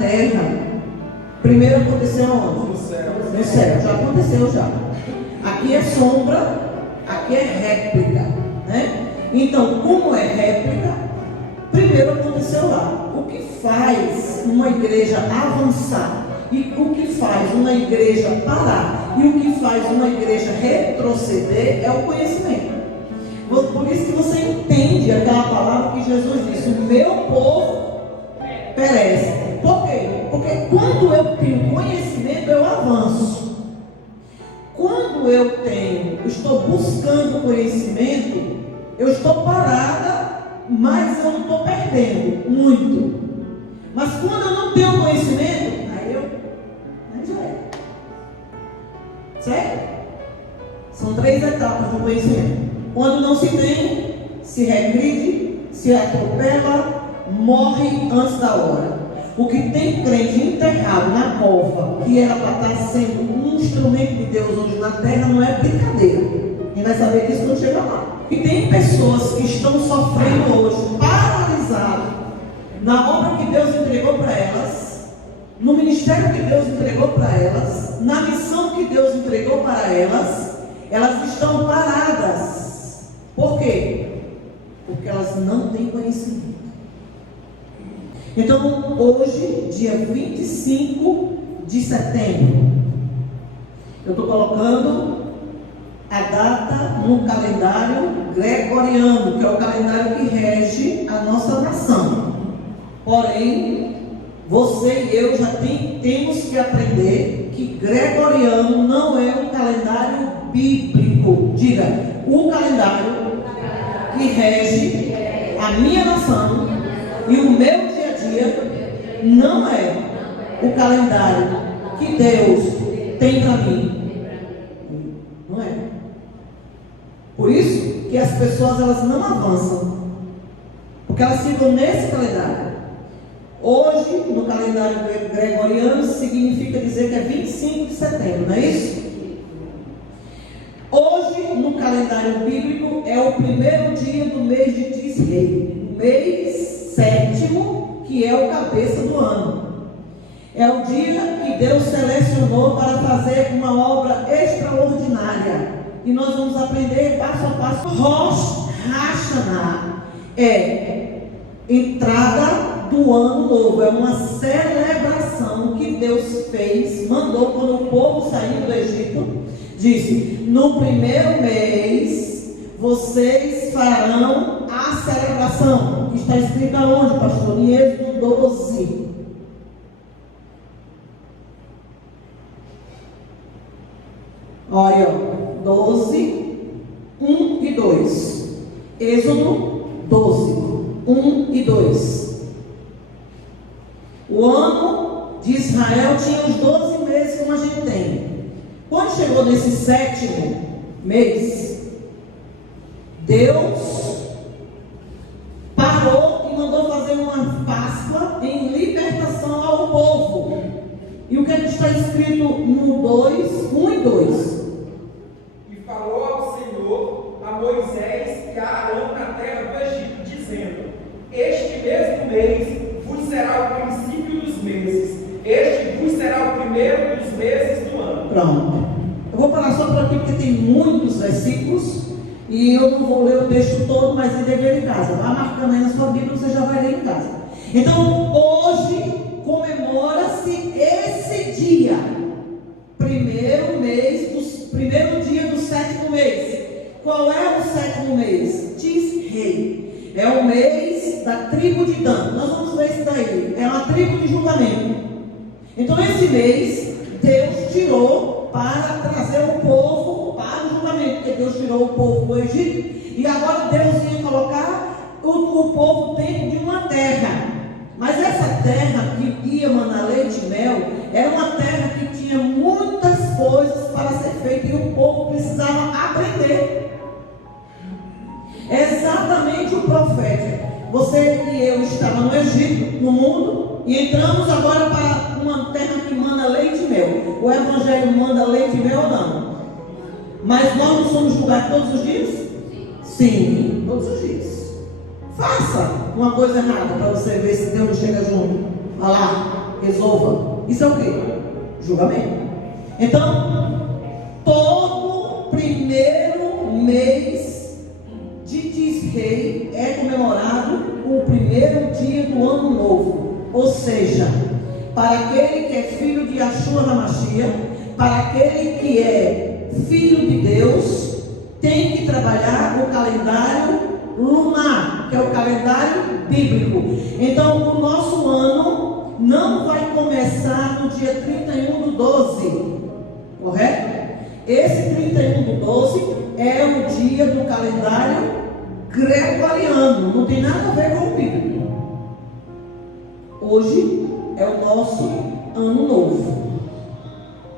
terra, primeiro aconteceu onde? No céu. No céu, já aconteceu já. Aqui é sombra, aqui é réplica, né? Então, como é réplica, primeiro aconteceu lá. O que faz uma igreja avançar e o que faz uma igreja parar e o que faz uma igreja retroceder é o conhecimento. Por isso que você entende aquela palavra que Jesus disse: o meu povo perece. Por quê? Porque quando eu tenho conhecimento, eu avanço. Quando eu estou buscando conhecimento, eu estou parada, mas eu não estou perdendo muito. Mas quando eu não tenho conhecimento, aí já é. Certo? São 3 etapas do conhecimento. Quando não se tem, se regride, se atropela, morre antes da hora. O que tem crente enterrado na cova, que era para estar sendo um instrumento de Deus hoje na terra, não é brincadeira. Quem vai saber disso quando chegar lá. E tem pessoas que estão sofrendo hoje, paralisadas, na obra que Deus entregou para elas, no ministério que Deus entregou para elas, na missão que Deus entregou para elas, elas estão paradas. Por quê? Porque elas não têm conhecimento. Então, hoje, dia 25 de setembro, eu estou colocando a data no calendário gregoriano, que é o calendário que rege a nossa nação. Porém, você e eu já temos que aprender que gregoriano não é um calendário bíblico. Diga, o calendário que rege a minha nação e o meu dia a dia não é o calendário que Deus tem para mim. Não é. Por isso que as pessoas elas não avançam, porque elas ficam nesse calendário. Hoje, no calendário gregoriano, significa dizer que é 25 de setembro, não é isso? Hoje, no calendário bíblico, é o primeiro dia do mês de Tisrei, mês 7º, que é o cabeça do ano. É o dia que Deus selecionou para fazer uma obra extraordinária. E nós vamos aprender passo a passo. Rosh Hashanah é entrada do ano novo, é uma celebração que Deus fez, mandou quando o povo saiu do Egito. Disse: no primeiro mês vocês farão a celebração. Está escrito aonde, pastor? Em Êxodo 12. Olha, 12, 1 e 2. Êxodo 12, 1 e 2. O ano de Israel tinha os 12 meses como a gente tem. Quando chegou nesse 7º mês, Deus parou e mandou fazer uma Páscoa em libertação ao povo. E o que está escrito no 2, 1 e 2? E falou ao Senhor, a Moisés e a Arão na terra do Egito, dizendo: este mesmo mês vos será o princípio dos meses, este vos será o primeiro dos meses do ano. Pronto. Eu vou falar só por aqui porque tem muitos versículos e eu não vou ler o texto todo, mas é dever em casa. Vá marcando aí na sua Bíblia, você já vai ler em casa. Então, hoje comemora-se esse dia, primeiro dia do 7º mês. Qual é o 7º mês? Tisrei. É o mês da tribo de Dan. Nós vamos ver isso daí. É uma tribo de julgamento. Então, esse mês, Deus tirou para trazer o povo para o julgamento, porque Deus tirou o povo do Egito e agora Deus ia colocar o povo dentro de uma terra. Mas essa terra que ia manar leite e mel era uma terra que tinha muitas coisas para ser feitas e o povo precisava aprender. É exatamente o profeta. Você e eu estávamos no Egito, no mundo, e entramos agora para uma terra que manda leite e mel. O Evangelho manda leite e mel ou não? Mas nós não somos julgados todos os dias? Sim, todos os dias. Faça uma coisa errada para você ver se Deus não chega junto. Olha lá. resolva. Isso é o quê? Julgamento. Então, todo primeiro mês de Tisrei é comemorado o primeiro dia do ano novo. Ou seja, para aquele que é filho de Yahshua HaMashiach, para aquele que é filho de Deus, tem que trabalhar o calendário lunar, que é o calendário bíblico. Então, o nosso ano não vai começar no dia 31/12, correto? Esse 31/12 é o dia do calendário gregoriano, não tem nada a ver com o bíblico. Hoje é o nosso ano novo.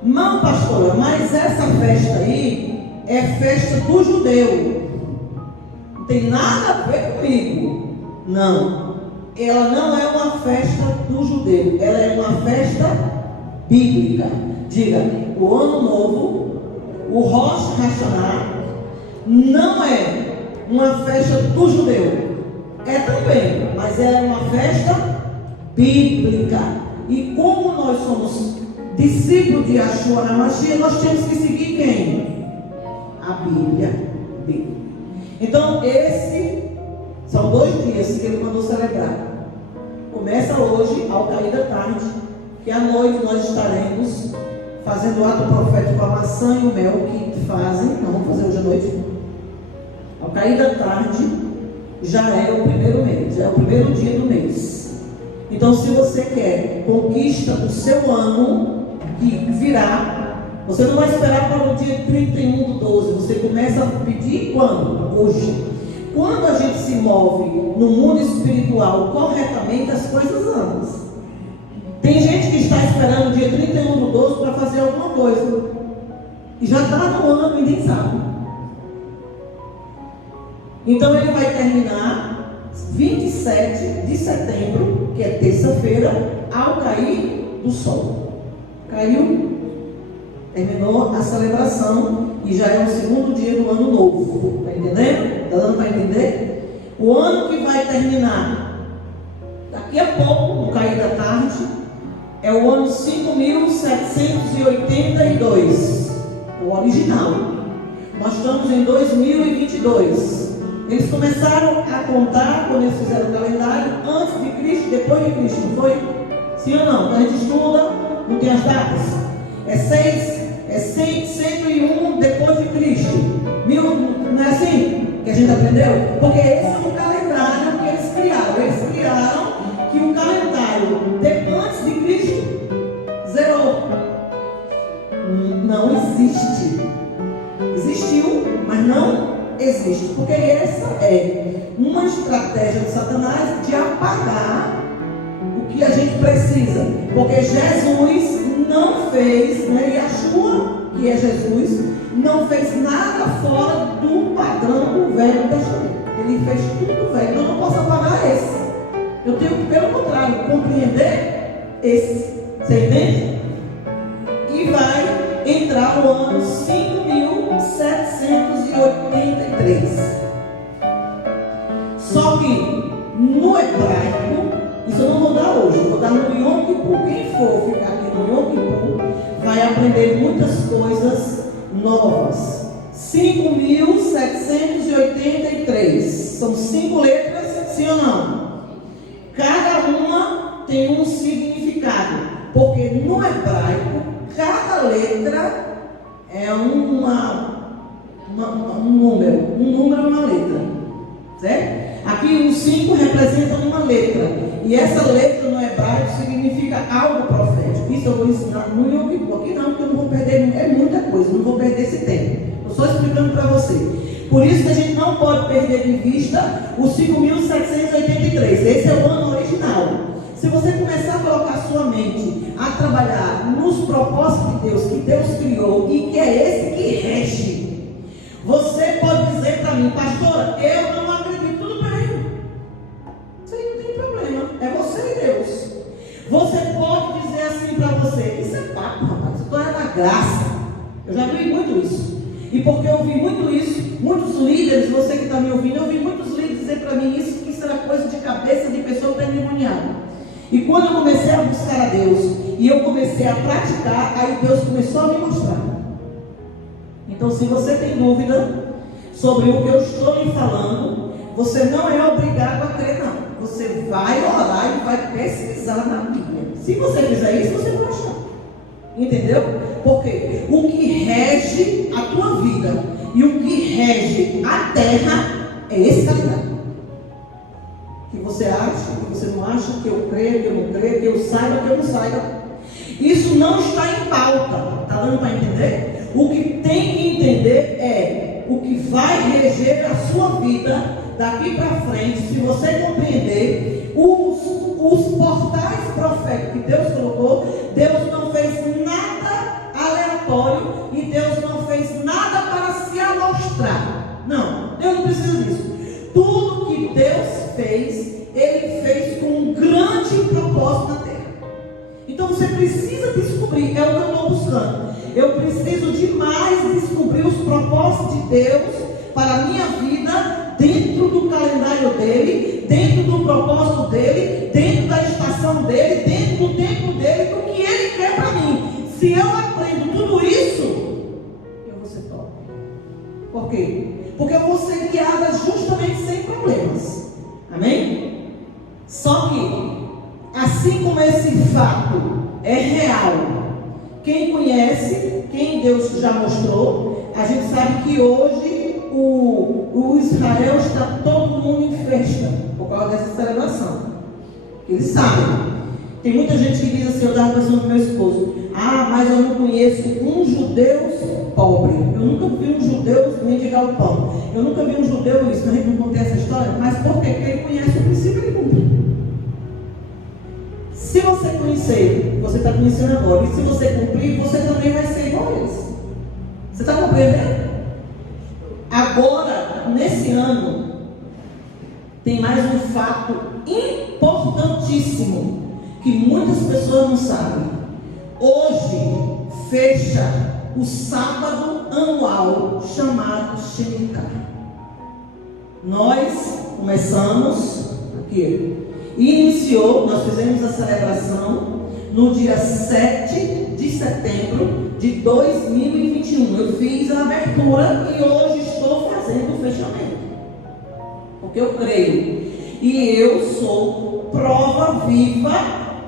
Não, pastora, mas essa festa aí é festa do judeu. Não tem nada a ver comigo. Não. Ela não é uma festa do judeu. Ela é uma festa bíblica. Diga, o ano novo, o Rosh Hashanah, não é uma festa do judeu. É também, mas ela é uma festa bíblica. E como nós somos discípulos de Yahshua HaMashiach, nós temos que seguir quem? A Bíblia. Então, esses são 2 dias que ele mandou celebrar. Começa hoje, ao cair da tarde, que à noite nós estaremos fazendo o ato profético, a maçã e o mel que fazem. Não, vamos fazer hoje à noite. Ao cair da tarde, já é o primeiro mês, já é o primeiro dia do mês. Então, se você quer conquista o seu ano, que virá, você não vai esperar para o dia 31/12, você começa a pedir quando? Hoje. Quando a gente se move no mundo espiritual corretamente, as coisas andam. Tem gente que está esperando o dia 31/12 para fazer alguma coisa, e já está no ano e nem sabe. Então ele vai terminar 27 de setembro, que é terça-feira, ao cair do sol. Caiu, terminou a celebração e já é o segundo dia do ano novo. Está entendendo? Está dando para entender? O ano que vai terminar daqui a pouco, no cair da tarde, é o ano 5.782, o original. Nós estamos em 2022. Eles começaram a contar, quando eles fizeram o calendário, antes de Cristo, depois de Cristo, não foi? Sim ou não? Quando a gente estuda, não tem as datas. É 101 depois de Cristo. 1000, não é assim que a gente aprendeu? Porque esse é o calendário que eles criaram. Eles criaram que o calendário antes de Cristo zerou. Não existe. Existiu, mas não existe, porque essa é uma estratégia de Satanás de apagar o que a gente precisa, porque Jesus não fez, Yahshua, que é Jesus, não fez nada fora do padrão do Velho Testamento. Ele fez tudo velho, então eu não posso apagar esse. Eu tenho que, pelo contrário, compreender esse. Você entende? E vai entrar o ano 5.783. Só que no hebraico, isso eu não vou dar hoje, eu vou dar no Yom Kippur. Quem for ficar aqui no Yom Kippur vai aprender muitas coisas novas. 5.783. São 5 letras, sim ou não? Cada uma tem um significado, porque no hebraico cada letra é um número é uma letra, certo? Aqui os 5 representam uma letra, e essa letra no hebraico significa algo profético. Isso eu vou ensinar no Yom Kippur. Aqui não, porque eu não vou perder, é muita coisa, não vou perder esse tempo. Estou só explicando para você. Por isso que a gente não pode perder de vista o 5.783. Esse é o ano original. Se você começar a colocar sua mente a trabalhar nos propósitos de Deus, que Deus criou e que é esse que rege, você pode dizer para mim, pastora, eu não acredito. Tudo bem. Isso aí não tem problema. É você e Deus. Você pode dizer assim para você, isso é papo, rapaz, isso é da graça. Eu já vi muito isso. E porque eu ouvi muito isso, muitos líderes, você que está me ouvindo, eu ouvi muitos líderes dizer para mim isso, que isso era coisa de cabeça de pessoa endemoniada. E quando eu comecei a buscar a Deus, Deus e eu comecei a praticar, aí Deus começou a me mostrar. Então, se você tem dúvida sobre o que eu estou lhe falando, você não é obrigado a crer, não. Você vai orar e vai pesquisar na Bíblia. Se você fizer isso, você vai achar. Entendeu? Porque o que rege a tua vida e o que rege a terra é esse calendário. Que você acha, que você não acha, que eu creio, que eu não creio, que eu saiba, que eu não saiba. Isso não está em pauta. Está dando para entender? O que tem que entender é o que vai reger a sua vida daqui para frente. Se você compreender os portais proféticos que Deus colocou, Deus não fez nada aleatório e Deus não fez nada para se amostrar. Não, Deus não precisa disso. Tudo que Deus fez, Ele fez com um grande propósito na terra. Então você precisa descobrir, é o que eu estou buscando. Eu preciso demais descobrir os propósitos de Deus para a minha vida, dentro do calendário dele, dentro do propósito dele, dentro da estação dele, dentro do tempo dele, do que ele quer para mim. Se eu aprendo tudo isso, eu vou ser top. Por quê? Porque eu vou ser guiada justamente sem problemas. Amém? Só que, assim como esse fato é real, quem conhece, quem Deus já mostrou, a gente sabe que hoje o Israel está todo mundo em festa por causa dessa celebração. Eles sabem. Tem muita gente que diz assim, eu estava pensando com meu esposo, mas eu não conheço um judeu pobre. Eu nunca vi um judeu mendigar o pão. Eu nunca vi um judeu isso. A gente não contei essa história, mas por quê? Porque ele conhece o princípio, ele cumpre. Se você conhecer, você está conhecendo agora, e se você cumprir, você também vai ser igual a eles. Você está compreendendo? Agora, nesse ano, tem mais um fato importantíssimo que muitas pessoas não sabem. Hoje fecha o sábado anual chamado Shemitah. Nós começamos aqui. Nós fizemos a celebração no dia 7 de setembro de 2021. Eu fiz a abertura e hoje estou fazendo o fechamento. Porque eu creio. E eu sou prova viva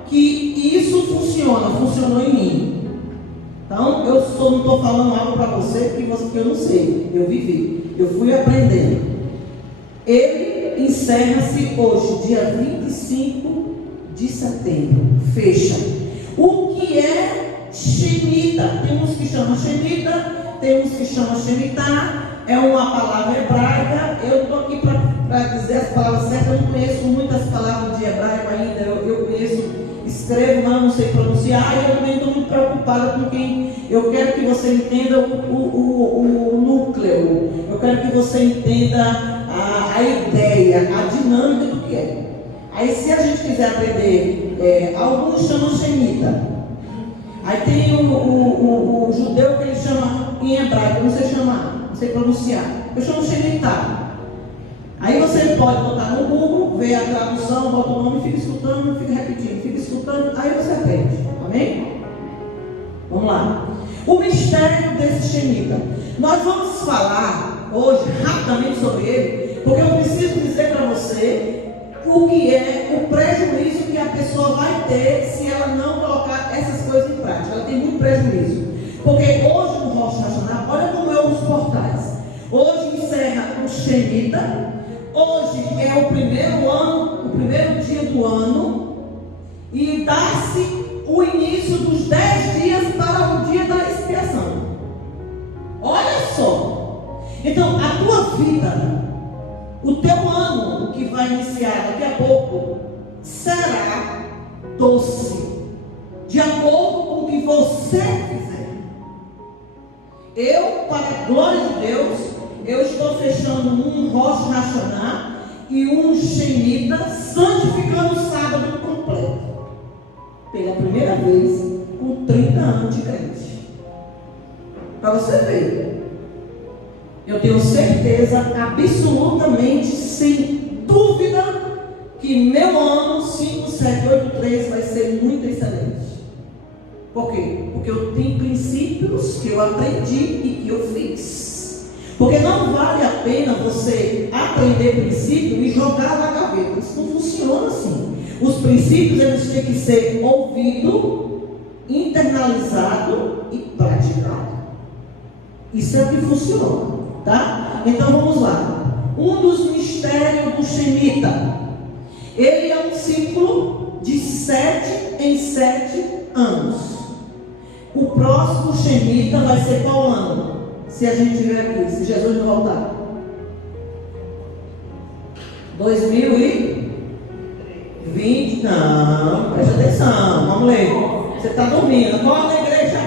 que isso funcionou em mim. Então, eu não estou falando algo para você que eu não sei. Eu vivi, eu fui aprendendo. Ele encerra-se hoje, dia 25 de setembro. Fecha. O que é Shemitah? Tem uns que chamam Shemitah, tem uns que chamam Shemitah. É uma palavra hebraica. Eu estou aqui para dizer as palavras certas. Eu não conheço muitas palavras de hebraico ainda. Eu conheço, escrevo, mas não sei pronunciar. E eu também estou muito preocupada com quem. Eu quero que você entenda o núcleo. Eu quero que você entenda a ideia, a dinâmica do que é. Aí, se a gente quiser aprender, alguns chamam Shemitah. Aí tem o judeu que ele chama em hebraico, eu não sei chamar, não sei pronunciar. Eu chamo Shemitah. Aí você pode botar no Google, ver a tradução, bota o nome, fica escutando, fica repetindo, fica escutando, aí você aprende. Amém? Vamos lá. O mistério desse Shemitah. Nós vamos falar hoje rapidamente sobre ele, porque eu preciso dizer para você o que é o prejuízo que a pessoa vai ter se ela não colocar essas coisas em prática. Ela tem muito prejuízo. Porque hoje no Rosh Hashanah, olha como é os portais. Hoje encerra o Shemitah. Hoje é o primeiro dia do ano. E dá-se o início dos 10 dias para o dia da expiação. Olha só. Então, a tua vida, o teu ano, o que vai iniciar daqui a pouco, será doce, de acordo com o que você fizer. Eu, para a glória de Deus, eu estou fechando um Rosh Hashanah e um Shemitah, santificando o sábado completo. Pela primeira vez, com 30 anos de crente. Para você ver. Eu tenho certeza, absolutamente, sem dúvida, que meu ano 5, 6 783 vai ser muito excelente. Por quê? Porque eu tenho princípios que eu aprendi e que eu fiz. Porque não vale a pena você aprender princípio e jogar na gaveta. Isso não funciona assim. Os princípios, eles têm que ser ouvido, internalizado e praticado. Isso é o que funciona, tá? Então vamos lá. Um dos mistérios do Shemita, ele é um ciclo de 7 em 7 anos. O próximo Shemita vai ser qual ano? Se a gente estiver aqui, se Jesus não voltar. 2020? Não, presta atenção, vamos ler. Você está dormindo. Qual é a igreja?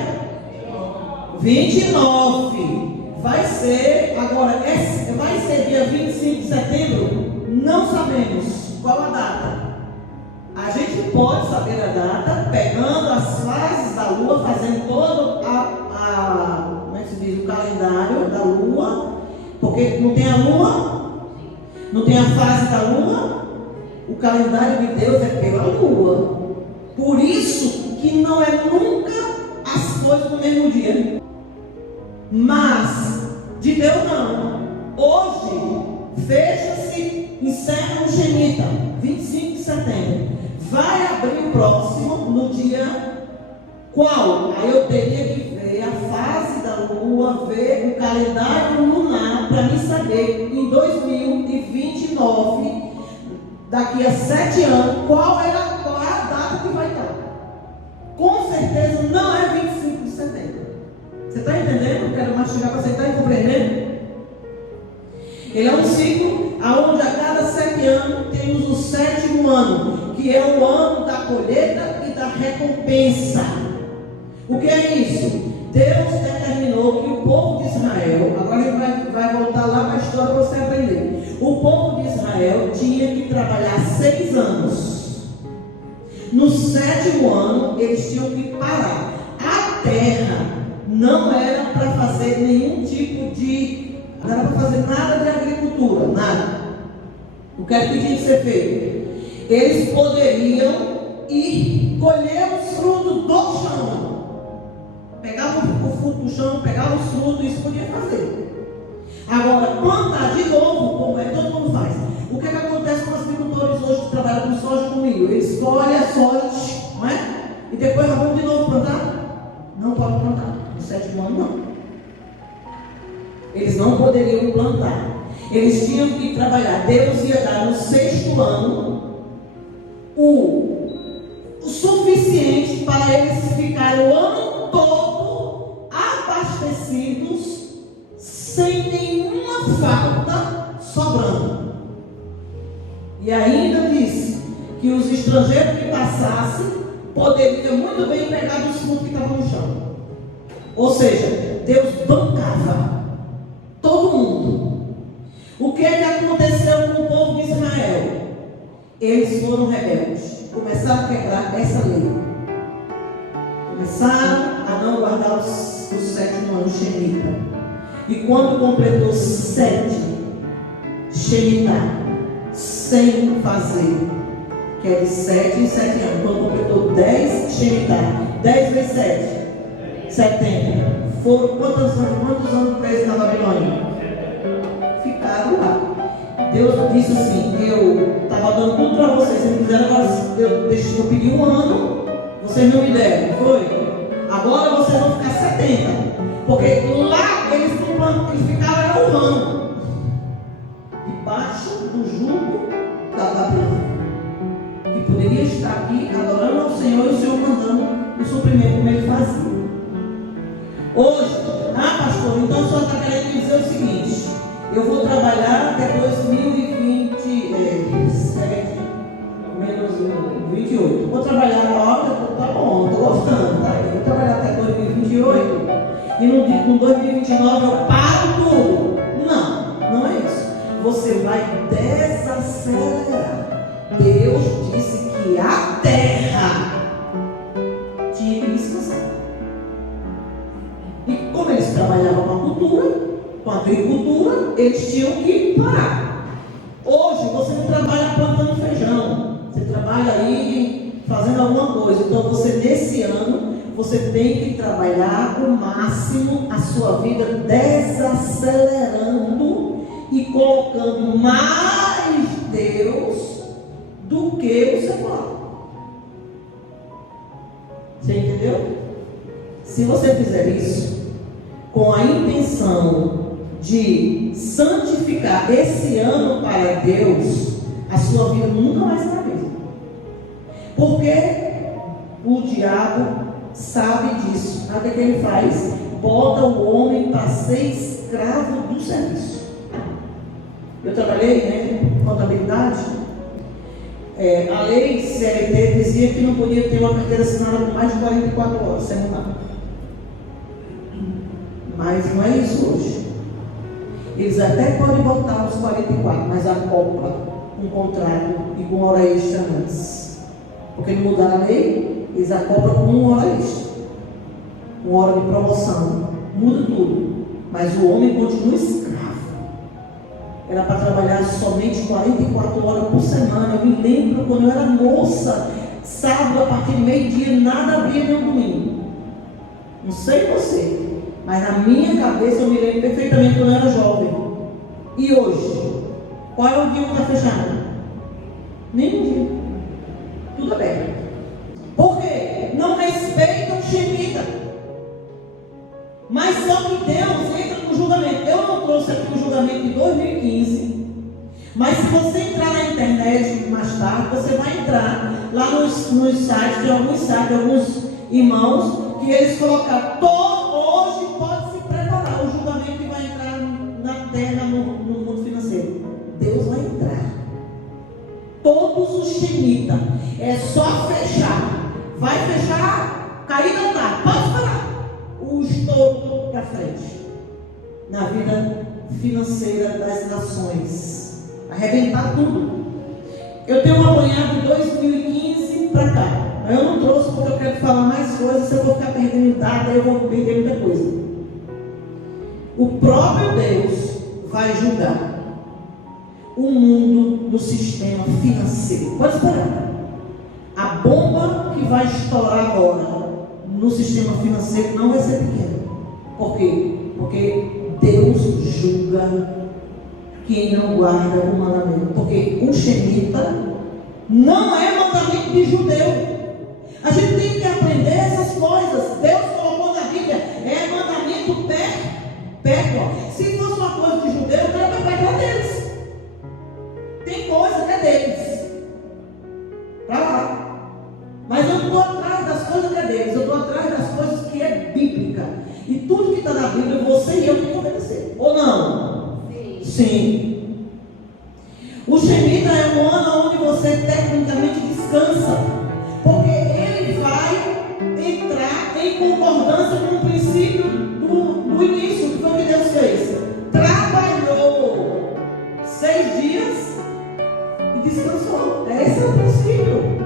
29. Vai ser, agora, vai ser dia 25 de setembro? Não sabemos qual a data. A gente pode saber a data pegando as fases da lua, fazendo todo como é que se diz, o calendário da lua, porque não tem a lua, não tem a fase da lua, o calendário de Deus é pela lua. Por isso que não é nunca as coisas no mesmo dia. Mas de Deus não. Hoje fecha-se, encerra o Shemita, 25 de setembro. Vai abrir o próximo no dia qual? Aí eu teria que ver a fase da lua, ver o calendário lunar para me saber em 2029, daqui a 7 anos, qual é a data que vai estar. Com certeza não é 25 de setembro. Você está entendendo? Eu quero mastigar para você estar compreendendo. Ele é um ciclo onde a cada 7 anos temos o 7º ano, que é o ano da colheita e da recompensa. O que é isso? Deus determinou que o povo de Israel, agora a gente vai voltar lá para a história para você aprender. O povo de Israel tinha que trabalhar 6 anos. No 7º ano, eles tinham que parar. A terra não era para fazer nenhum tipo de... Não era para fazer nada de agricultura, nada. O que é que tinha que ser feito? Eles poderiam ir colher os frutos do chão. Pegavam o fruto do chão, pegavam os frutos, isso podia fazer. Agora, plantar de novo, como é todo mundo faz. O que é que acontece com os agricultores hoje que trabalham com soja e com milho? Eles colhem a soja, não é? E depois vão de novo plantar? Não pode plantar. No 7º ano, não. Eles não poderiam plantar. Eles tinham que trabalhar. Deus ia dar no 6º ano o suficiente para eles ficarem o ano todo abastecidos, sem nenhuma falta sobrando. E ainda disse que os estrangeiros que passassem poderiam muito bem pegar dos frutos que estavam no chão. Ou seja, Deus bancava todo mundo. O que aconteceu com o povo de Israel? Eles foram rebeldes, começaram a quebrar essa lei, começaram a não guardar o 7º ano Shemita. E quando completou 7 Shemita, sem fazer, que é de 7 em 7 anos, quando completou 10 Shemita, 10 vezes 7, 70, foram quantos anos presos na Babilônia? Ficaram lá. Deus disse assim: eu estava dando tudo para vocês, se não quiseram, agora eu pedi 1 ano, vocês não me deram, foi? Agora vocês vão ficar 70, porque lá eles ficaram 1 ano, debaixo do jugo da Babilônia, que poderia estar aqui adorando ao Senhor e o Senhor mandando o suprimento como ele fazia. Hoje, pastor, então o senhor está querendo dizer o seguinte: eu vou trabalhar até 2027, menos 28. Vou trabalhar na hora, tá bom, estou gostando, tá? Eu vou trabalhar até 2028 e no 2029 eu paro tudo. Não, não é isso. Você vai desacelerar. Deus disse que a terra tinha que descansar. E como eles trabalhavam com a cultura, com a agricultura, eles tinham que parar. Hoje você não trabalha plantando feijão, você trabalha aí uma coisa, então você nesse ano, você tem que trabalhar o máximo a sua vida desacelerando e colocando mais Deus do que o secular. Você entendeu? Se você fizer isso com a intenção de santificar esse ano para Deus, a sua vida nunca mais será a mesma. Porque o diabo sabe disso. Sabe o que ele faz? Bota o homem para ser escravo do serviço. Eu trabalhei, em contabilidade. A lei CLT dizia que não podia ter uma carteira assinada por mais de 44 horas semanal. Mas não é isso hoje. Eles até podem botar os 44, mas acopla um contrato e com hora extra antes. Porque não mudaram a lei, eles acoplam com 1 hora extra. 1 hora de promoção. Muda tudo. Mas o homem continua escravo. Era para trabalhar somente 44 horas por semana. Eu me lembro quando eu era moça, sábado a partir de meio-dia, nada abria no domingo. Não sei você, mas na minha cabeça eu me lembro perfeitamente quando eu era jovem. E hoje? Qual é o dia que está fechado? Nenhum dia. Tudo aberto. Por quê? Não respeitam o Shemita. Mas só que Deus entra no julgamento. Eu não trouxe aqui o julgamento de 2015. Mas se você entrar na internet mais tarde, você vai entrar lá nos sites, de alguns sites, de alguns irmãos, que eles colocaram, hoje pode se preparar o julgamento que vai entrar na terra, no mundo financeiro. Deus vai entrar. Todos os Shemitas. É só fechar. Vai fechar, cair na tarde. Pode parar. O estouro para frente. Na vida financeira das nações. Arrebentar tudo. Eu tenho acompanhado de 2015 para cá. Eu não trouxe porque eu quero falar mais coisas. Se eu vou ficar perdendo data, eu vou perder muita coisa. O próprio Deus vai julgar o mundo do sistema financeiro. Pode esperar. A bomba que vai estourar agora no sistema financeiro não vai ser pequena. Por quê? Porque Deus julga quem não guarda o mandamento. Porque o Shemita não é mandamento de judeu. A gente tem que aprender essas coisas. Deus colocou na Bíblia, é mandamento perpétuo. Se fosse uma coisa de judeu, o cara vai pegar deles. Tem coisa que é deles. Para lá. Mas eu não estou atrás das coisas que é deles. Eu estou atrás das coisas que é bíblica. E tudo que está na Bíblia, você e eu temos que obedecer. Ou não? Sim. Sim. O Shemita é um ano onde você tecnicamente descansa. Porque ele vai entrar em concordância com o princípio do início, que foi o que Deus fez. Trabalhou 6 dias e descansou. Esse é o princípio.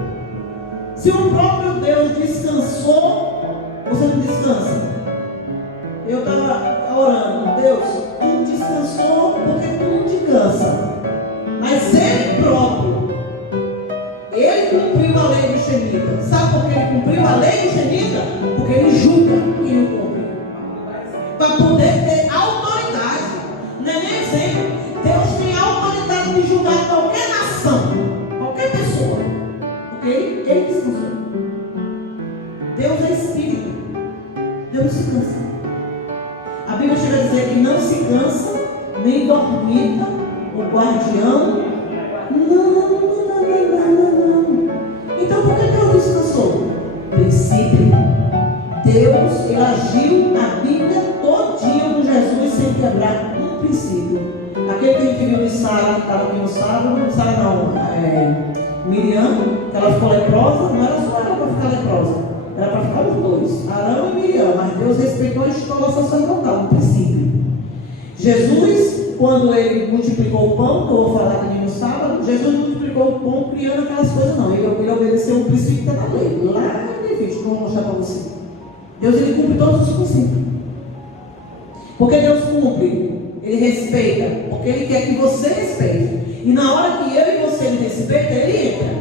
Se o próprio Deus descansou, você não descansa. Eu estava orando, Deus, tu descansou porque tu não te cansa. Mas ele próprio, ele cumpriu a lei do Shemita. Sabe por que ele cumpriu a lei do Shemita? Porque ele julga quem não cumpre. Para poder ter autoridade. Não é nem exemplo. Deus tem autoridade de julgar qualquer nação, qualquer pessoa. Porque ele descansou. Deus é espírito. Deus não se cansa. A Bíblia chega a dizer que não se cansa, nem dormita o guardião. Não. Então por que Deus descansou? Princípio. Deus, ele agiu na Bíblia todinha com Jesus sem quebrar um princípio. Aquele que a gente viu de Sara, que estava aqui no sábado, Sara não, Miriam, que ela ficou leprosa, não era só ela para ficar leprosa. Era para ficar os dois, Arão e Miriam, mas Deus respeitou a escola sacerdotal, um princípio. Jesus, quando ele multiplicou o pão, que eu vou falar aqui no sábado, Jesus multiplicou o pão criando aquelas coisas, não. Ele obedeceu um princípio que está na lei. Lá em Levítico, vou mostrar para você. Deus, ele cumpre todos os princípios. Porque Deus cumpre, ele respeita, porque ele quer que você respeite. E na hora que eu e você não respeita, ele entra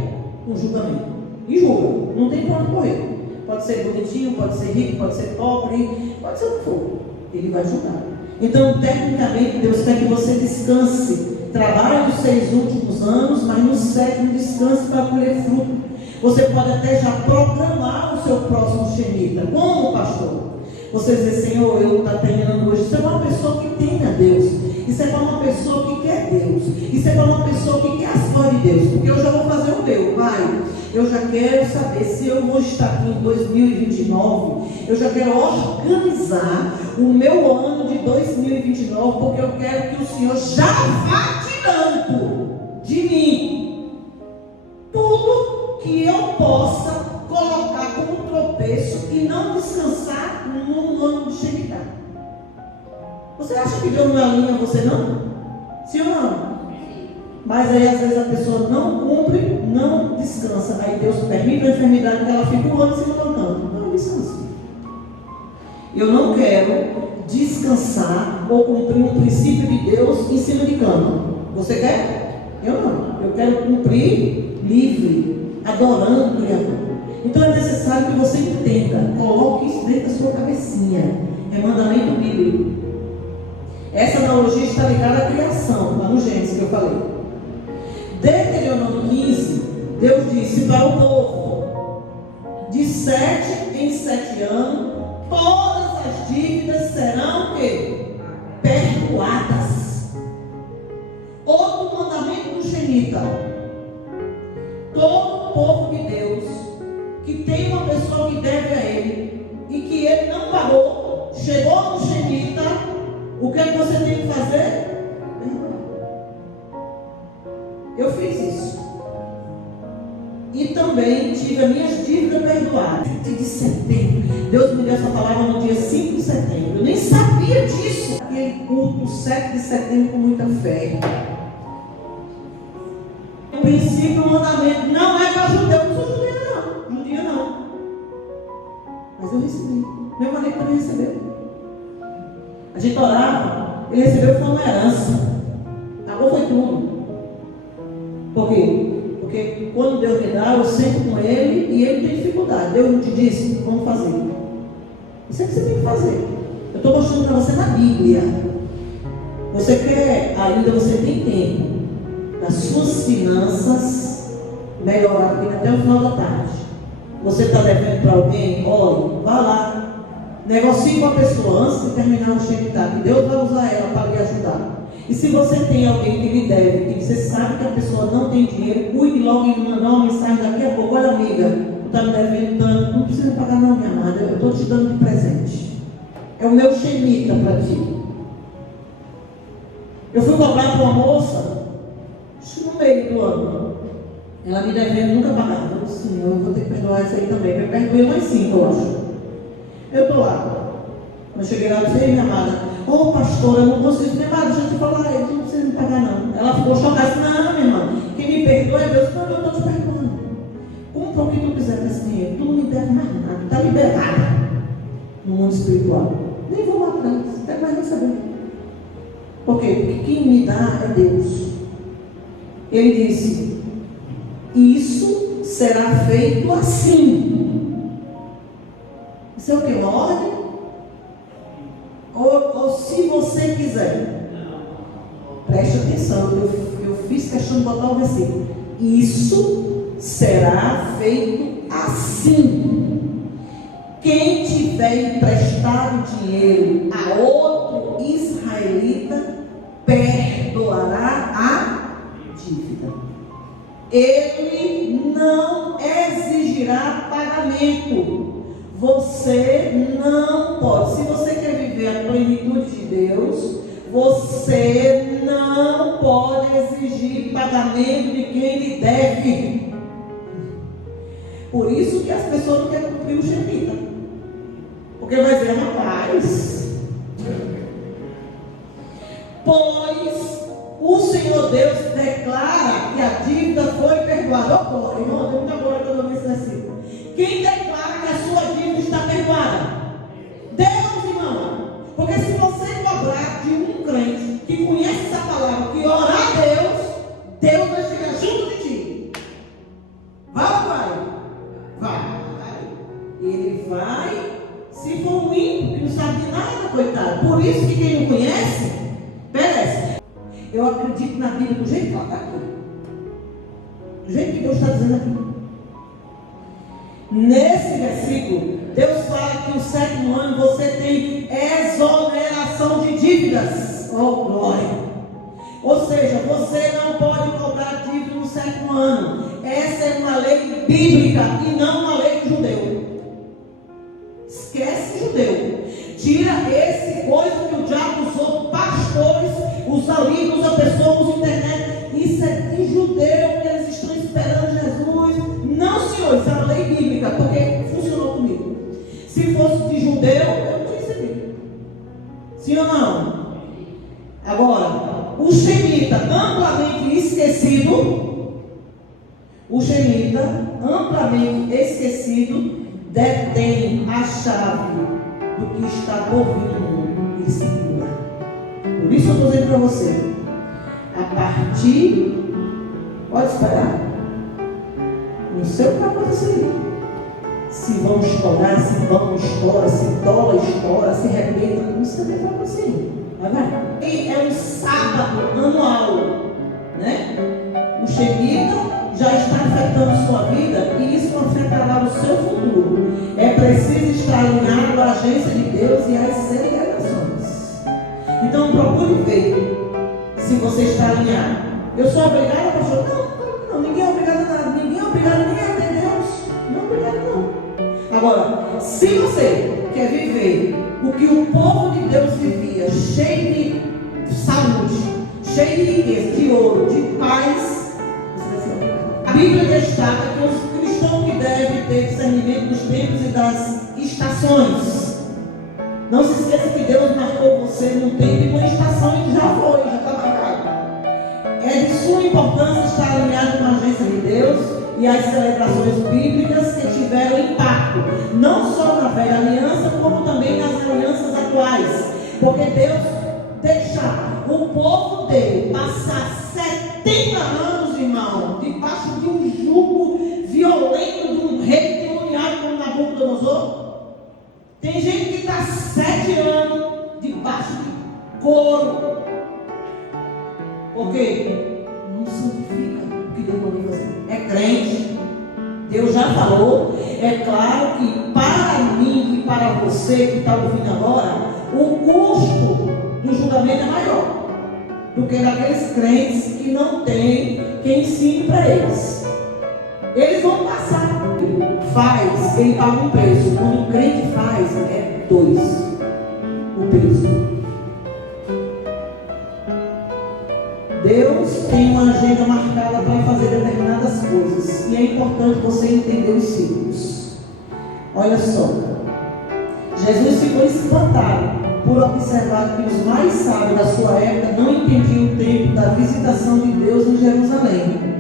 com julgamento. E julga. Não tem para onde correr. Pode ser bonitinho, pode ser rico, pode ser pobre, pode ser o que for. Ele vai julgar. Então, tecnicamente, Deus quer que você descanse. Trabalhe os 6 últimos anos, mas no 7º descanse para colher fruto. Você pode até já programar o seu próximo Shemitah. Como, pastor? Você dizer, Senhor, eu estou terminando hoje. Isso é uma pessoa que tem a Deus. Isso é para uma pessoa que quer Deus. Isso é para uma pessoa que quer as glórias de Deus. Porque eu já vou fazer o meu, Pai. Eu já quero saber se eu vou estar aqui em 2029. Eu já quero organizar o meu ano de 2029. Porque eu quero que o Senhor já vá tirando de mim tudo que eu possa colocar como tropeço e não descansar no ano de Shemitah. Você acha que Deus não alinha você não? Sim ou não? Mas aí às vezes a pessoa não cumpre, não descansa. Aí Deus permite a enfermidade que ela fica um ano se levantando. Não descansa. Eu não quero descansar ou cumprir um princípio de Deus em cima de cama. Você quer? Eu não. Eu quero cumprir livre, adorando o Criador. Então é necessário que você entenda, coloque isso dentro da sua cabecinha. É mandamento bíblico. Essa analogia está ligada à criação, lá no Gênesis que eu falei. Deuteronômio 15, Deus disse para o povo: de 7 em 7 anos, todas as dívidas serão o quê? Perdoadas. Outro mandamento do Shemitah: todo povo de Deus que tem uma pessoa que deve a ele e que ele não pagou, chegou no Shemitah, o que é que você tem que fazer? Eu fiz isso. E também tive as minhas dívidas perdoadas. De setembro. Deus me deu essa palavra no dia 5 de setembro. Eu nem sabia disso. Aquele culto, 7 de setembro, com muita fé. O princípio, o mandamento não é para judeu. Não sou judeu, não. Judia não. Mas eu recebi. Meu marido também recebeu. A gente orava. Ele recebeu foi uma herança. Acabou foi tudo. Por quê? Porque quando Deus me dá, eu sento com Ele e Ele tem dificuldade. Deus não te disse como fazer. Isso é que você tem que fazer. Eu estou mostrando para você na Bíblia. Você quer, ainda você tem tempo das suas finanças melhorar até o final da tarde. Você está devendo para alguém? Olha, vá lá. Negocie com a pessoa antes de terminar o Shemitah, que Deus vai usar ela para lhe ajudar. E se você tem alguém que lhe deve, que você sabe que a pessoa não tem dinheiro, cuide logo e mandar uma mensagem daqui a pouco: olha, amiga, tu está me devendo tanto, não precisa pagar não, minha amada, eu estou te dando de presente. É o meu Shemitah para ti. Eu fui cobrar para uma moça, acho que no meio do ano, ela me devendo, nunca pagava. Eu disse: Senhor, eu vou ter que perdoar isso aí também. Eu perdoei mais 5, eu acho. Eu estou lá. Quando eu cheguei lá, eu disse: minha amada, ô pastora, eu não consigo, minha amada, deixa eu te falar, eu não preciso me pagar não. Ela ficou chocada: não, minha irmã, quem me perdoa é Deus. Não, eu estou te perdoando. Compra o que tu quiser com esse dinheiro, tu não me deve mais nada, está liberada no mundo espiritual. Nem vou matar, não quero mais nem saber. Por quê? Porque quem me dá é Deus. Ele disse: isso será feito assim. Isso é o que? Uma ordem? Ou se você quiser, preste atenção, eu fiz questão de botar o versículo. Isso será feito assim: quem tiver emprestado dinheiro a outro israelita, perdoará a dívida. Ele não exigirá pagamento. Você não pode. Se você quer viver a plenitude de Deus, você não pode exigir pagamento de quem lhe deve. Por isso que as pessoas não querem cumprir o Shemitah. Porque vai dizer: rapaz, pois o Senhor Deus declara que a dívida foi perdoada. Ó, glória, irmão, tem muita glória quando eu vi esse versículo. Quem declara que a sua dívida está perdoada? Deus, irmão. Porque se você cobrar de um crente que conhece essa palavra, que ora a Deus, Deus vai chegar junto de ti. Vai ou vai? Do jeito que Deus está dizendo aqui. Nesse versículo, Deus fala que no 7º ano você tem exoneração de dívidas. Oh, glória! Ou seja, você não pode cobrar dívida no 7º ano. Essa é uma lei bíblica e não uma lei judeu. Esquece judeu. Tira esse coisa que o diabo usou, pastores, usa livros, usa pessoas, usa internet. Isso é de judeu, que eles estão esperando Jesus. Não, senhor, isso é uma lei bíblica, porque funcionou comigo. Se fosse de judeu, eu não tinha recebido. Sim ou não? Agora, o Shemita, amplamente esquecido, detém a chave do que está por vir no mundo. Ele segura. Por isso eu estou dizendo para você, a partir, pode esperar, não sei o que vai acontecer. Se vão estourar, se vão estourar, se dólar estoura, se arrebenta, não sei o que vai acontecer. Vai ver? E é um sábado anual, né? O Shemita já está afetando sua vida e isso afetará o seu futuro. É preciso estar alinhado à agência de Deus e às celebrações. Então procure ver se você está alinhado. Eu sou obrigada, pastor? Não, ninguém é obrigado a nada. Ninguém é obrigado nem a ter Deus. Não é obrigado não. Agora, se você quer viver o que o povo de Deus vivia, cheio de saúde, cheio de riqueza, de ouro, de paz, a Bíblia destaca que os cristãos que devem ter discernimento dos tempos e das estações. Não se esqueça que Deus marcou você no tempo e numa estação e já foi, já está marcado. É de suma importância estar alinhado com a agência de Deus e as celebrações bíblicas que tiveram impacto, não só na velha aliança, como também nas alianças atuais. Porque Deus deixa o povo dele passar 70 anos, irmão, debaixo de um jugo violento de um rei demoniado como Nabucodonosor. Tem gente que está 7 anos debaixo de couro. Por quê? Não santifica o que Deus mandou fazer. É crente. Deus já falou. É claro que para mim e para você que está ouvindo agora, o custo do julgamento é maior do que daqueles crentes que não tem quem ensine para eles. Eles vão passar. Faz, ele paga um preço. Quando o crente faz, é 2 o preço. Deus tem uma agenda marcada para fazer determinadas coisas. E é importante você entender os ciclos. Olha só. Jesus ficou espantado por observar que os mais sábios da sua época não entendiam o tempo da visitação de Deus em Jerusalém.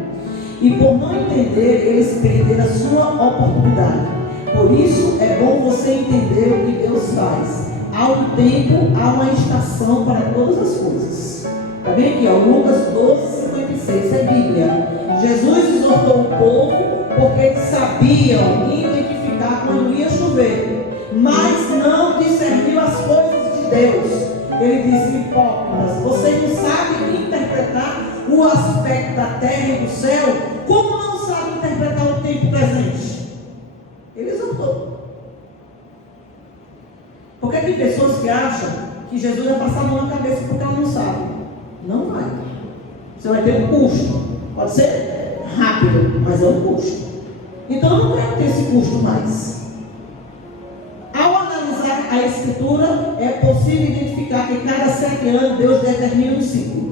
E por não entender, eles perderam a sua oportunidade. Por isso é bom você entender o que Deus faz. Há um tempo, há uma estação para todas as coisas. Está bem aqui, ó, Lucas 12:56, isso é Bíblia. Jesus exortou o povo porque eles sabiam identificar quando ia chover, mas não discerniu as coisas de Deus. Ele disse: hipócritas, vocês não sabem interpretar o aspecto da terra e do céu, como não sabem interpretar o tempo presente? Ele exortou. Porque tem pessoas que acham que Jesus vai passar a mão na cabeça porque ela não sabe. Não vai. Você vai ter um custo. Pode ser rápido, mas é um custo. Então eu não quero ter esse custo mais. Ao analisar a Escritura, é possível identificar que cada 7 anos Deus determina um ciclo.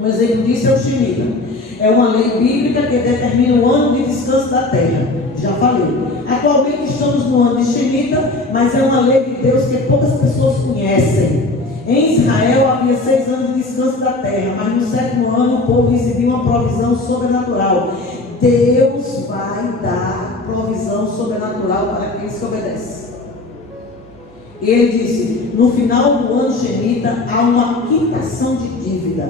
Um exemplo disso é o Shemita. É uma lei bíblica que determina o ano de descanso da terra. Já falei. Atualmente estamos no ano de Shemita, mas é uma lei de Deus que poucas pessoas conhecem. Em Israel havia 6 anos de descanso da terra, mas no 7º ano o povo recebia uma provisão sobrenatural. Deus vai dar provisão sobrenatural para aqueles que obedecem. Ele disse: no final do ano Shemita há uma quitação de dívida.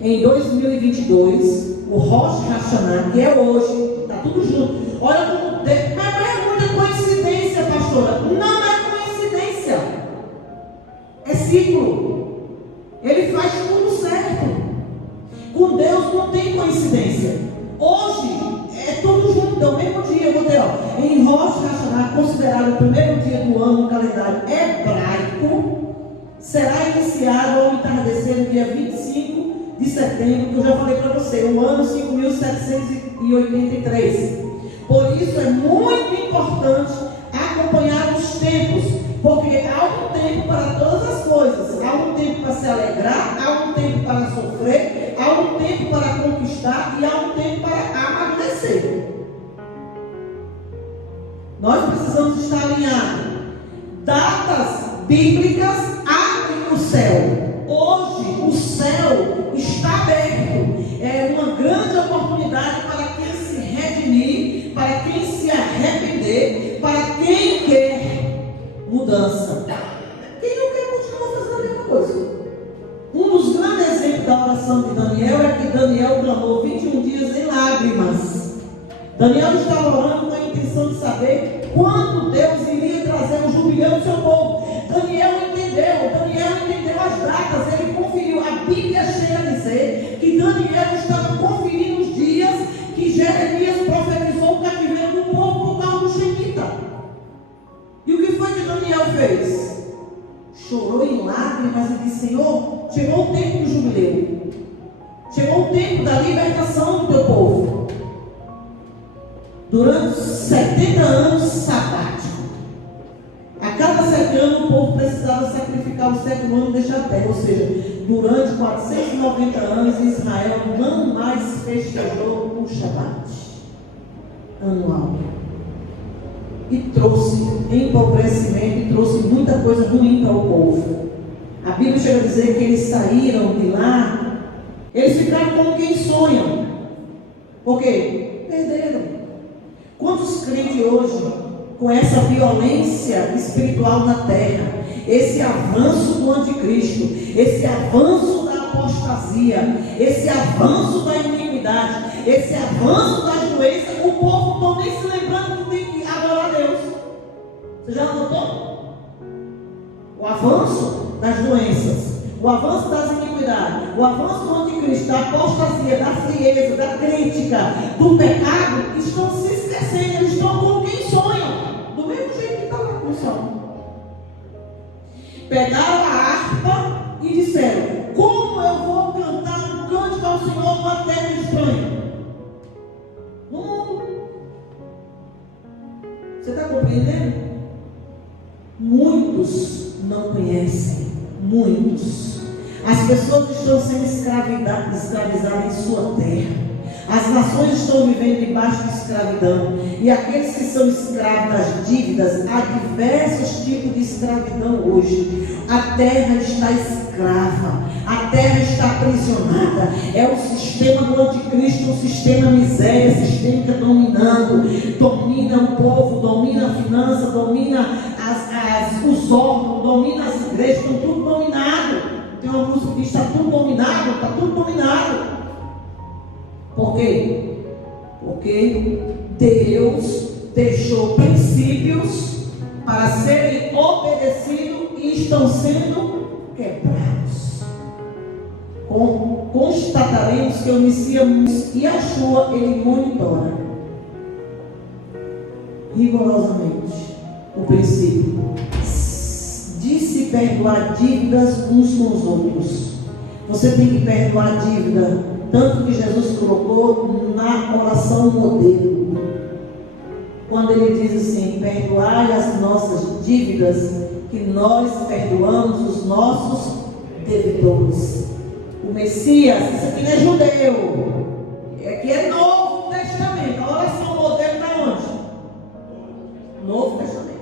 Em 2022, o Rosh Hashanah, que é hoje, está tudo junto. Olha como mas não é muita coincidência, pastora. Não é coincidência. É ciclo. Ele faz tudo certo. Com Deus não tem coincidência. Hoje considerado o primeiro dia do ano no calendário hebraico, será iniciado ao entardecer no dia 25 de setembro, que eu já falei para você, o ano 5783. Por isso é muito importante acompanhar os tempos, porque há um tempo para todas as coisas. Há um tempo para se alegrar, há um tempo para sofrer, há um tempo para conquistar e há um tempo para amadurecer. Nós precisamos estar alinhados. Datas bíblicas abrem o céu. Hoje o céu está aberto. É uma grande oportunidade para quem se redimir, para quem se arrepender, para quem quer mudança. Quem não quer continua fazendo a mesma coisa. Um dos grandes exemplos da oração de Daniel é que Daniel clamou 21 dias em lágrimas. Daniel estava orando com a intenção de saber quando Deus iria trazer o jubileu do seu povo. Daniel entendeu as datas, ele conferiu. A Bíblia chega a dizer que Daniel estava conferindo os dias que Jeremias profetizou o cativeiro do povo por causa do Shemita. E o que foi que Daniel fez? Chorou em lágrimas e disse: Senhor, chegou o tempo do jubileu, chegou o tempo da libertação do teu povo. Durante 70 anos sabáticos, a cada 7 anos o povo precisava sacrificar o 7º ano e deixar a terra. Ou seja, durante 490 anos Israel não mais festejou o Shabat anual. E trouxe empobrecimento e trouxe muita coisa ruim para o povo. A Bíblia chega a dizer que eles saíram de lá, eles ficaram como quem sonham. Por quê? Perderam. Quantos crentes hoje, com essa violência espiritual na terra, esse avanço do anticristo, esse avanço da apostasia, esse avanço da iniquidade, esse avanço das doenças, o povo não está nem se lembrando que tem que adorar a Deus. Você já notou? O avanço das doenças, o avanço das iniquidades, o avanço do anticristo, da apostasia, da frieza, da crítica, do pecado, estão se esquecendo, eles estão como quem sonham, do mesmo jeito que está lá no som. Pegaram a harpa e disseram: como eu vou cantar um cântico ao Senhor numa terra estranha? Você está compreendendo? Muitos não conhecem, muitos. As pessoas estão sendo escravizadas em sua terra. As nações estão vivendo debaixo de escravidão. E aqueles que são escravos das dívidas, há diversos tipos de escravidão hoje. A terra está escrava, a terra está aprisionada. É o sistema do anticristo, um sistema miséria, sistêmica dominando. Domina o povo, domina a finança, domina os órgãos, domina as igrejas, estão tudo dominado. Tem uma música que diz: está tudo dominado, está tudo dominado. Por quê? Porque Deus deixou princípios para serem obedecidos e estão sendo quebrados. Constataremos que o Messias e a Yeshua, ele monitora rigorosamente o princípio de se perdoar dívidas uns com os outros. Você tem que perdoar a dívida, tanto que Jesus colocou na oração modelo, quando ele diz assim: perdoai as nossas dívidas, que nós perdoamos os nossos devedores. O Messias, isso aqui não é judeu, aqui é Novo Testamento. A oração modelo está onde? Novo Testamento.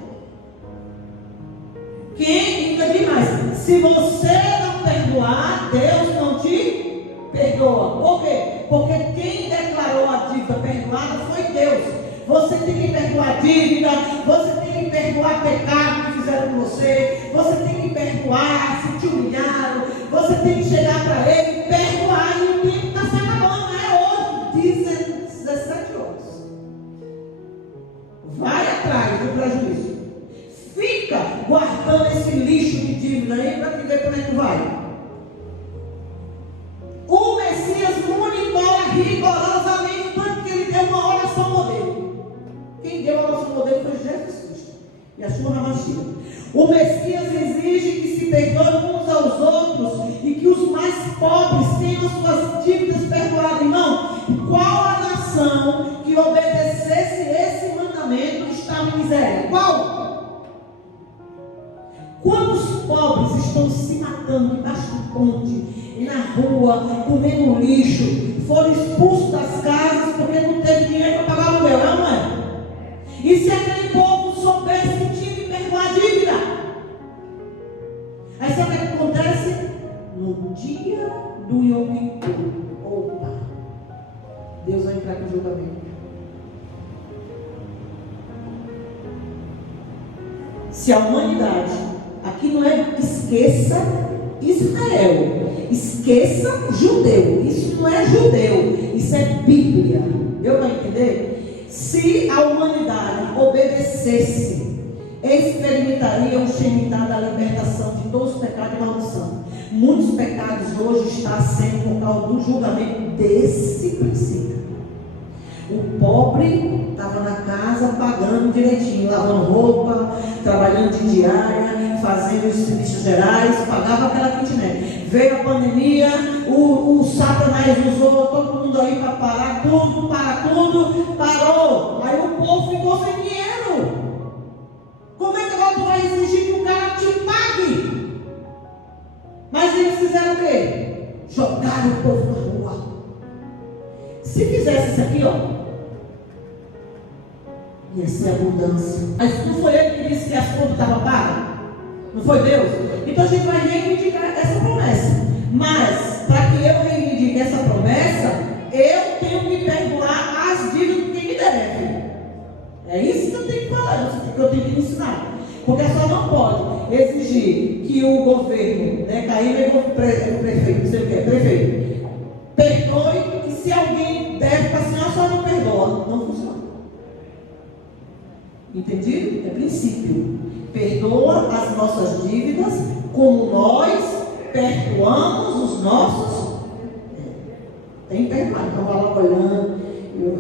Quem ainda diz mais: se você não perdoar, Deus não te perdoa. Por quê? Porque quem declarou a dívida perdoada foi Deus. Você tem que perdoar a dívida, você tem que perdoar pecado que fizeram com você, você tem que perdoar se te humilharam, você tem que chegar para ele e perdoar. E o tempo está se acabando, é hoje, 17 horas. Vai atrás do prejuízo. Fica guardando esse lixo de dívida aí para ver como é que vai. O Messias monitora rigorosamente, tanto que ele deu uma oração modelo. Quem deu a oração modelo foi Jesus Cristo. Yeshua HaMashiach. O Messias exige que se perdoem uns aos outros e que os mais pobres tenham suas dívidas perdoadas. Irmão, qual a nação que obedecesse esse mandamento estava em miséria? Qual? Quantos pobres estão se matando debaixo do ponte e na rua, comendo lixo, foram expulsos das casas porque não teve dinheiro para pagar aluguel, não é? E se aquele povo soubesse que tinha que perdoar a dívida? Aí sabe o que acontece? No dia do Yom Kippur, opa, Deus vai entrar com o julgamento. Se a humanidade, aqui não é esqueça Israel, esqueça judeu, isso não é judeu, isso é Bíblia, deu para entender? Se a humanidade obedecesse, experimentaria o Shemitah da libertação de todos os pecados e maldição. Muitos pecados hoje estão sendo por causa do julgamento desse princípio. O pobre estava na casa pagando direitinho, lavando roupa, trabalhando de diária, fazendo os serviços gerais, pagava aquela kitnet. Veio a pandemia, o Satanás usou todo mundo aí para parar tudo, parou. Aí o povo ficou sem dinheiro. Como é que agora tu vai exigir que o cara te pague? Mas eles fizeram o quê? Jogaram o povo na rua. Se fizesse isso aqui, ó, ia ser abundância. Mas não foi ele que disse que as contas estavam pagas? Não foi Deus? Então a gente vai reivindicar essa promessa. Mas, para que eu reivindique essa promessa, eu tenho que perdoar as dívidas de quem me deve. É isso que eu tenho que falar, que eu tenho que ensinar. Porque só não pode exigir que o governo, Caína é o prefeito, não sei o que é, prefeito, perdoe, e se alguém deve para a senhora, só não perdoa. Não funciona. Entendido? É princípio. Perdoa as nossas dívidas como nós perdoamos os nossos. Tem que perdoar. Então vai lá olhando,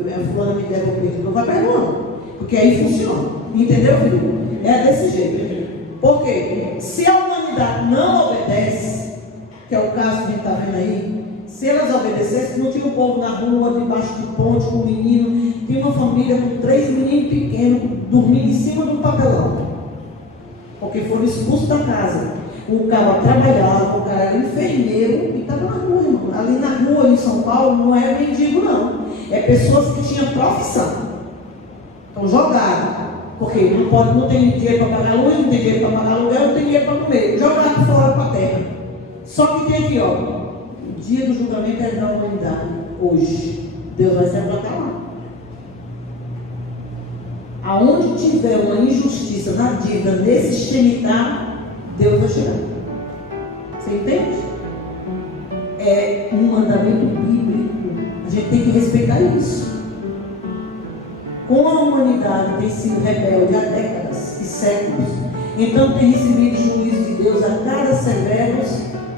a fulana me deve o perdão, não vai perdoando. Porque aí funciona. Entendeu, filho? É desse jeito. Por quê? Se a humanidade não obedece, que é o caso que a gente está vendo aí, se elas obedecessem, não tinha um povo na rua, debaixo do ponte, com um menino, tinha uma família com 3 meninos pequenos, dormindo em cima do papelão. Porque foram expulsos da casa. O cara trabalhava, o cara era enfermeiro e estava na rua, irmão. Ali na rua, em São Paulo, não é mendigo, não. É pessoas que tinham profissão. Então jogaram. Porque não tem dinheiro para pagar luz, não tem dinheiro para pagar aluguel, não tem dinheiro para comer. Jogaram fora para a terra. Só que tem aqui, ó. O dia do julgamento é da humanidade. Hoje. Deus vai se aplacar lá. Aonde tiver uma injustiça na dívida, nesse Shemitah, Deus vai chegar. Você entende? É um mandamento bíblico. A gente tem que respeitar isso. Como a humanidade tem sido rebelde há décadas e séculos, então tem recebido o juízo de Deus a cada severo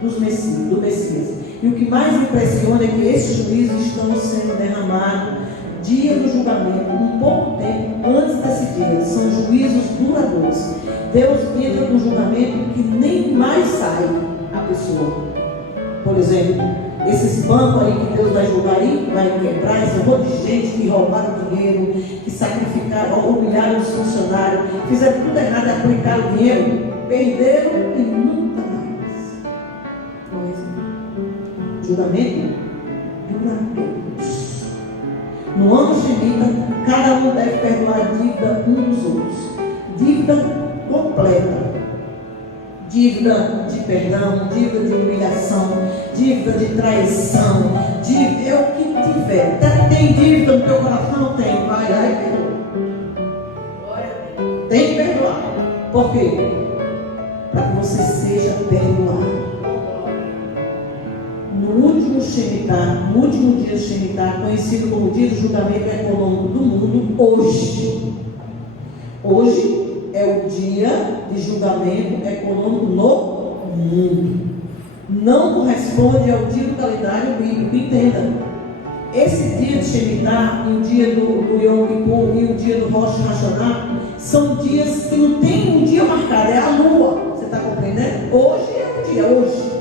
do Messias. E o que mais impressiona é que esses juízos estão sendo derramados dia do julgamento, um pouco tempo antes desse dia. São juízos duradouros. Deus entra no julgamento que nem mais sai a pessoa. Por exemplo, esses bancos aí que Deus vai julgar aí, vai quebrar esse monte de gente que roubaram dinheiro, que sacrificaram, humilharam os funcionários, fizeram tudo errado, aplicaram dinheiro, perderam e nunca mais. Julgamento duradouro. No ano Shemitah, cada um deve perdoar a dívida um dos outros. Dívida completa. Dívida de perdão, dívida de humilhação, dívida de traição, dívida, é o que tiver. Tem dívida no teu coração? Tem. Vai lá e perdoa. Tem que perdoar. Por quê? Para que você seja perdoado. No último Shemitah, no último dia do Shemitah, conhecido como o dia do julgamento econômico do mundo, hoje é o dia de julgamento econômico no mundo. Não corresponde ao dia do calendário bíblico. Entenda, esse dia de Shemitah, e o dia do Yom Kippur e o dia do Rosh Hashanah São dias que não tem um dia marcado, é a lua. Você está compreendendo? Hoje é o dia, hoje.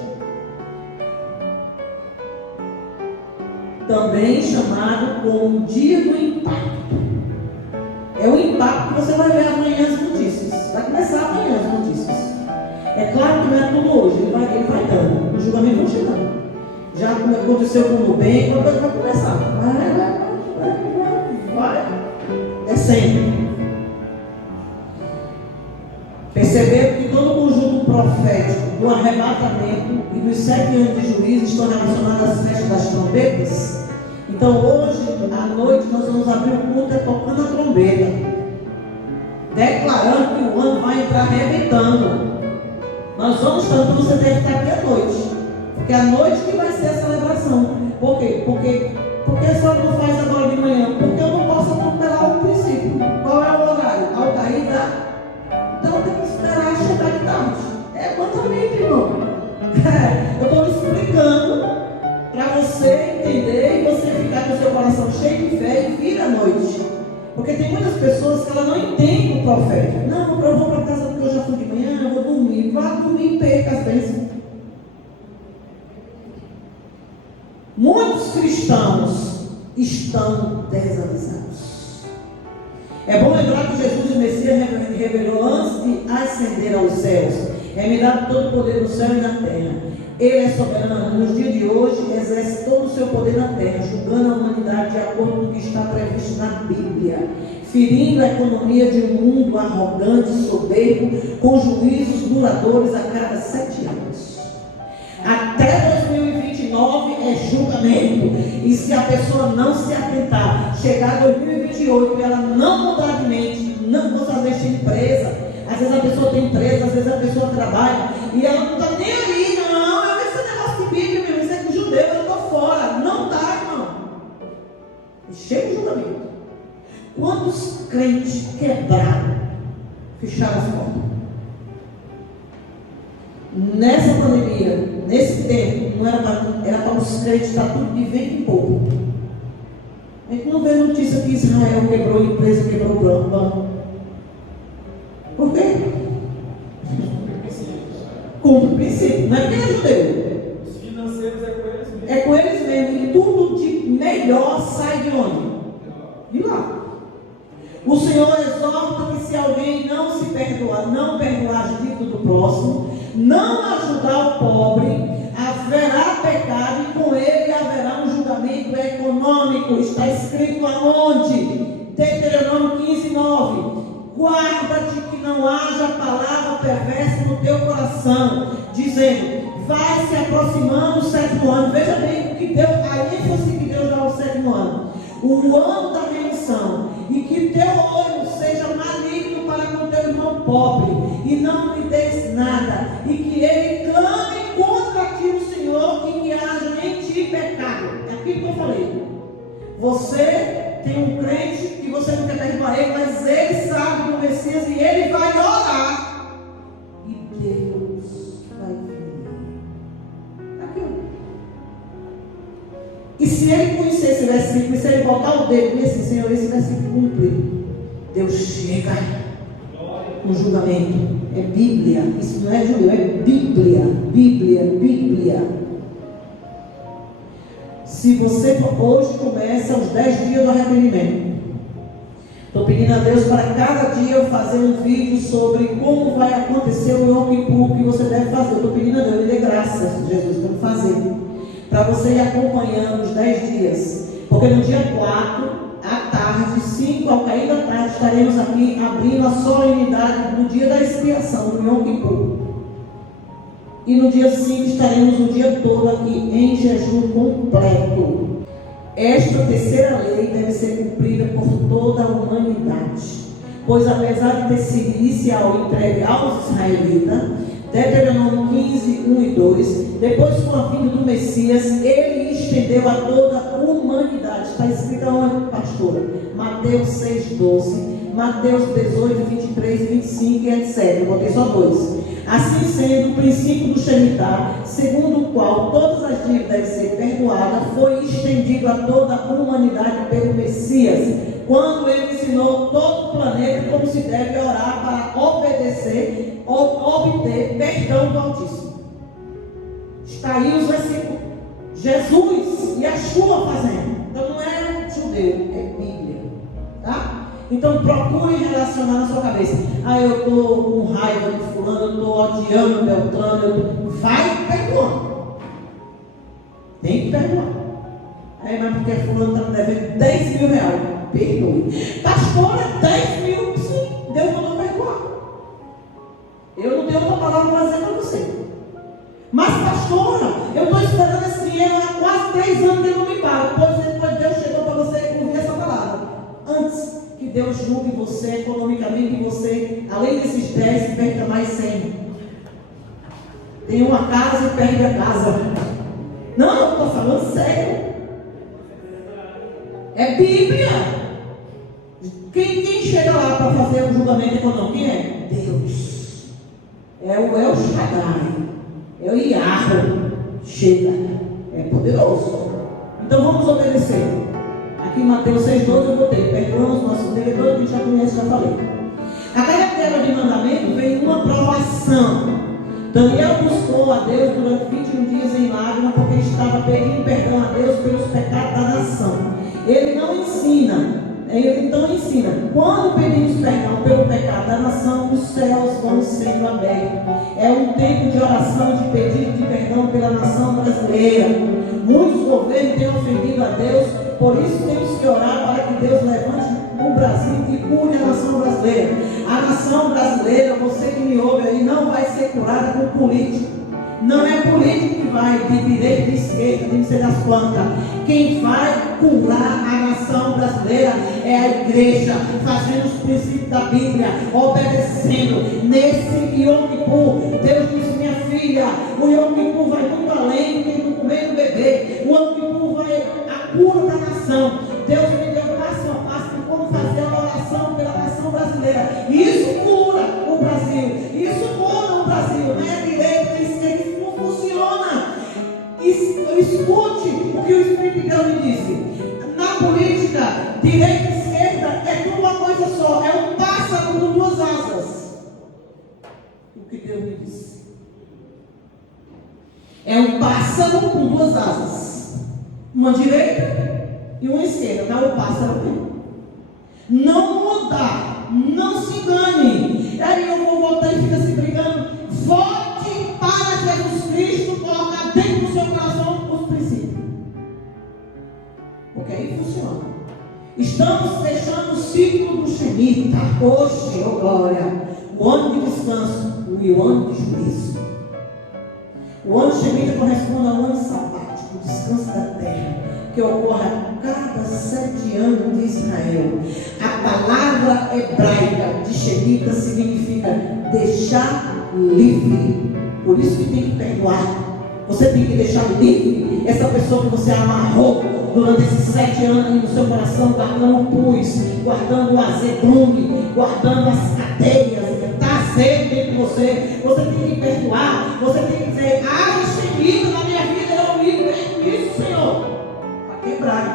Também chamado como dia do impacto. É o impacto que você vai ver amanhã as notícias. Vai começar amanhã as notícias. É claro que não é tudo hoje, ele vai dando. O julgamento vai chegando. Já aconteceu com o Nubank, a coisa vai começar. Vai. Descendo. Perceberam que todo o conjunto profético do arrebatamento e dos 7 anos de juízo estão relacionados às festas das trombetas? Então hoje, à noite, nós vamos abrir o culto tocando a trombeta, declarando que o ano vai entrar arrebentando. Nós vamos estar, então você deve estar aqui à noite, porque à noite que vai ser a celebração. Por quê? Porque a senhora não faz agora de manhã? Porque eu não posso atropelar o princípio. Qual é o horário? Ao cair da... Então tem que esperar chegar de tarde. É quantamento, irmão. Eu estou lhe explicando para você entender e você ficar com o seu coração cheio de fé e vir à noite. Porque tem muitas pessoas que ela não entendem o profeta. Não, eu vou para casa porque eu já fui de manhã, eu vou dormir. Vá dormir e perca as bênçãos. Muitos cristãos estão desavisados. É bom lembrar que Jesus, o Messias, revelou antes de ascender aos céus: é-me dado todo o poder no céu e na terra. Ele é soberano, nos dias de hoje exerce todo o seu poder na terra, julgando a humanidade de acordo com o que está previsto na Bíblia, ferindo a economia de um mundo arrogante e soberbo, com juízos duradouros a cada 7 anos. Até 2029 é julgamento. E se a pessoa não se atentar, chegar a 2028 e ela não mudar de mente, não vou fazer esta empresa. Às vezes a pessoa tem empresa, às vezes a pessoa trabalha e ela não está nem aí. Não, eu esse negócio de Bíblia, meu, isso é com judeu, eu estou fora. Não está, irmão. E chega o julgamento. Quantos crentes quebraram, fecharam as portas? Nessa pandemia, nesse tempo, não era para os crentes estar tudo de vento em pouco. A gente não vê notícia que Israel quebrou a empresa, quebrou o banco. Por quê? Cumpre o princípio. Não é porque é judeu. Os financeiros é com eles mesmo. É com eles mesmo. E tudo de melhor sai de onde? De lá. O Senhor exorta que se alguém não se perdoar, não perdoar as dívidas do próximo, não ajudar o pobre, haverá pecado e com ele haverá um julgamento econômico. Está escrito aonde? Deuteronômio 15:9. Guarda-te que não haja palavra perversa no teu coração, dizendo: vai se aproximando o 7º ano. Veja bem o que Deus, a ênfase que Deus dá ao 7º ano, o ano da remissão, e que teu olho seja maligno para com teu irmão pobre, e não lhe des nada, e que ele clame contra ti o Senhor, e que haja em ti pecado. É aquilo que eu falei. Você tem um crente que você não quer perdoar ele, mas ele sabe do Messias e ele vai orar. E Deus vai vir. Aquilo. E se ele conhecer esse versículo, e se ele botar o dedo nesse Senhor, esse versículo cumprir, Deus chega no julgamento. É Bíblia. Isso não é judeu, é Bíblia. Bíblia, Bíblia. Se você hoje começa os 10 dias do arrependimento, estou pedindo a Deus para cada dia eu fazer um vídeo sobre como vai acontecer o Yom Kippur que você deve fazer. Estou pedindo a Deus, ele dê graças, Jesus, para fazer, para você ir acompanhando os 10 dias, porque no dia 4, à tarde, 5 ao cair da tarde, estaremos aqui abrindo a solenidade do dia da expiação, do Yom Kippur. E no dia 5 estaremos o dia todo aqui em jejum completo. Esta terceira lei deve ser cumprida por toda a humanidade, pois apesar de ter sido inicial entregue aos israelitas, Deuteronômio 15, 1 e 2, depois com a vinda do Messias, ele estendeu a toda a humanidade. Está escrito onde, pastora? Mateus 6, 12, Mateus 18, 23, 25 e etc. Eu botei só 2. Assim sendo, o princípio do Shemitah, segundo o qual todas as dívidas devem ser perdoadas, foi estendido a toda a humanidade pelo Messias, quando ele ensinou todo o planeta como se deve orar para obedecer, obter perdão do Altíssimo. Está aí os versículos. Jesus e Yeshua fazendo. Então não é judeu, é Bíblia. Tá? Então procure relacionar na sua cabeça. Eu estou com raiva de fulano, eu estou odiando Beltrano. Vai perdoando. Tem que perdoar. Mas porque fulano está me devendo 10 mil reais. Perdoe. Pastora, 10 mil, sim, Deus mandou perdoar. Eu não tenho outra palavra para dizer para você. Mas pastora, eu estou esperando esse dinheiro há quase 3 anos que ele não me paga. Pois Deus chegou para você ouvir essa palavra. Antes que Deus julgue você economicamente e você, além desses 10, perca mais 100. Tem uma casa e perde a casa. Não, eu estou falando sério. É Bíblia. Quem chega lá para fazer o julgamento econômico? Quem é? Deus. É o El Shaddai. É o Yahweh. Chega. É poderoso. Então vamos obedecer. Aqui em Mateus 6,12 eu botei. Perdoamos nossos devedores, que a gente já conhece, já falei. A cada quebra de mandamento vem uma provação. Daniel buscou a Deus durante 21 dias em lágrimas, porque estava pedindo perdão a Deus pelos pecados da nação. Ele não ensina. Ele então ensina, quando pedimos perdão pelo pecado da nação, os céus vão sendo abertos. É um tempo de oração, de pedido de perdão pela nação brasileira. Muitos governos têm ofendido a Deus, por isso temos que orar para que Deus levante o Brasil e cure a nação brasileira. A nação brasileira, você que me ouve aí, não vai ser curada por político. Não é político que vai de direita e de esquerda, tem que ser das plantas. Quem vai curar a nação brasileira é a igreja, fazendo os princípios da Bíblia, obedecendo. Nesse Yom Kippur, Deus disse: minha filha, o Yom Kippur vai muito além do que do comer e do beber. O Yom Kippur vai a cura da nação. Deus me deu passo a passo de como fazer a oração pela nação brasileira. Isso cura o Brasil. Isso cura o Brasil. Não é direita e esquerda. Isso não funciona. Escute o que o Espírito de Deus me disse. Na política, direita e esquerda é tudo uma coisa só. É um pássaro com 2 asas. O que Deus me disse. É um pássaro com 2 asas. Uma direita e uma esquerda. Dá o pássaro mesmo. Não mudar. Não se engane. Aí eu vou voltar e fica se brigando. Volte para Jesus Cristo. Colocar dentro do seu coração os princípios. Porque aí funciona. Estamos fechando o ciclo do Shemitah. Hoje, oh glória. O ano de descanso e o ano de juízo. O ano Shemitah corresponde ao ano sabático, o descanso da terra, que ocorre a cada 7 anos de Israel. A palavra hebraica de Shemitah significa deixar livre. Por isso que tem que perdoar. Você tem que deixar livre essa pessoa que você amarrou durante esses 7 anos no seu coração, guardando o pus, guardando o azedume, guardando as cadeias. Está azedo dentro de você. Você tem que perdoar. Você tem que dizer: Shemitah na minha vida, eu me liberto isso, Senhor. Para quebrar.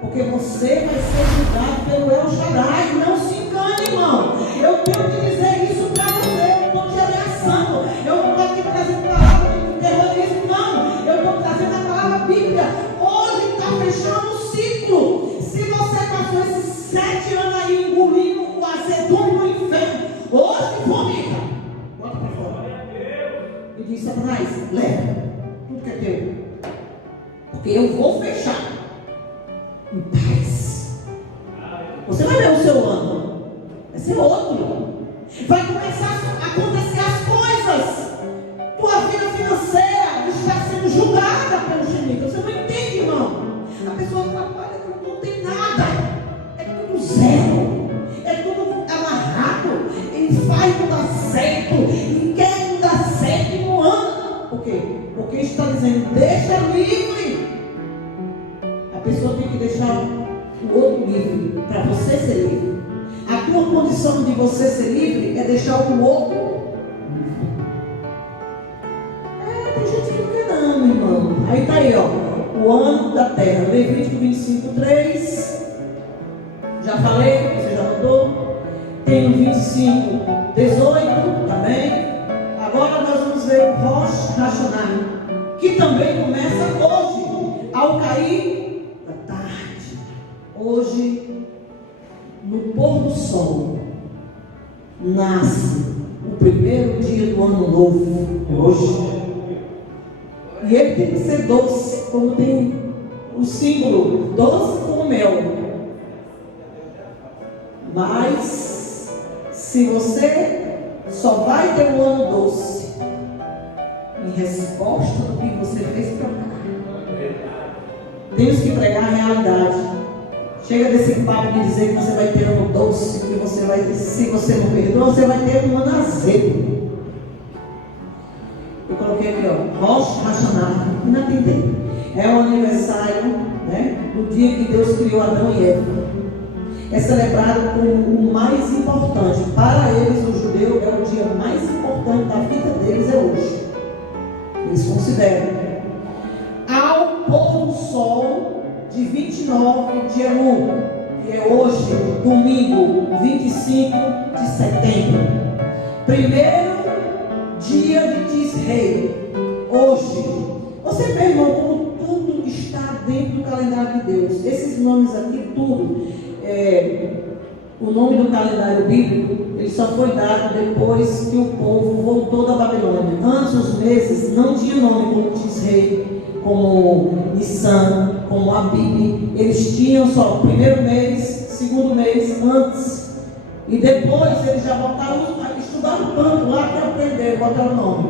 Porque você vai ser julgado pelo El Shaddai. Não se engane, irmão. Eu tenho que dizer isso para você. Eu não estou te ameaçando. Eu não estou aqui trazendo palavra de terrorismo, não. Eu estou trazendo a palavra Bíblia. Hoje está fechando o ciclo. Se você passou esses 7 anos aí engolindo o azedume no inferno, hoje vomita. Bota para fora. E diz: Satanás, leva tudo que é teu. Porque eu vou fechar em paz. Você vai ver o seu ano. Vai ser outro. Vai começar a acontecer as coisas. Tua vida financeira está sendo julgada pelo Shemitah. Você não entende, irmão. A pessoa trabalha quando não tem nada. É tudo zero. É tudo amarrado. E faz não dar certo. E quer não dar certo e não anda. Por quê? Porque está dizendo: deixa livre. A pessoa tem que deixar o outro livre para você ser livre. A tua condição de você ser livre é deixar o outro livre. Tem gente que não quer não, irmão. Aí está aí, ó, o ano da terra. Levítico 25:3. Já falei, você já notou? tem o 25, 18 também. Agora nós vamos ver o Rosh Hashanah, que também começa hoje, ao cair da tarde. Hoje, no pôr do sol, nasce o primeiro dia do ano novo. Hoje. E ele tem que ser doce, como tem o símbolo, doce como mel. Mas, se você só vai ter um ano doce, em resposta do que você fez para cá, temos que pregar a realidade. Chega desse papo de dizer que você vai ter um ano doce, que você vai, se você não perdoa, você vai ter um ano azedo. Eu coloquei aqui, ó, Rosh Hashanah, não entendi. É o aniversário, né, do dia que Deus criou Adão e Eva. É celebrado como o mais importante. Para eles, o judeu, é o dia mais importante da vida deles, é hoje. Eles consideram. Ao pôr do sol de 29 de Elul, que é hoje, domingo, 25 de setembro. Primeiro dia de Tisrei, hoje. Você vê, irmão, como tudo está dentro do calendário de Deus. Esses nomes aqui, tudo. O nome do calendário bíblico, ele só foi dado depois que o povo voltou da Babilônia. Antes, os meses não tinham nome como Tisrei, como Nissan, como Abib. Eles tinham só o primeiro mês, segundo mês, antes. E depois eles já botaram, estudaram tanto lá que aprenderam, botaram o nome.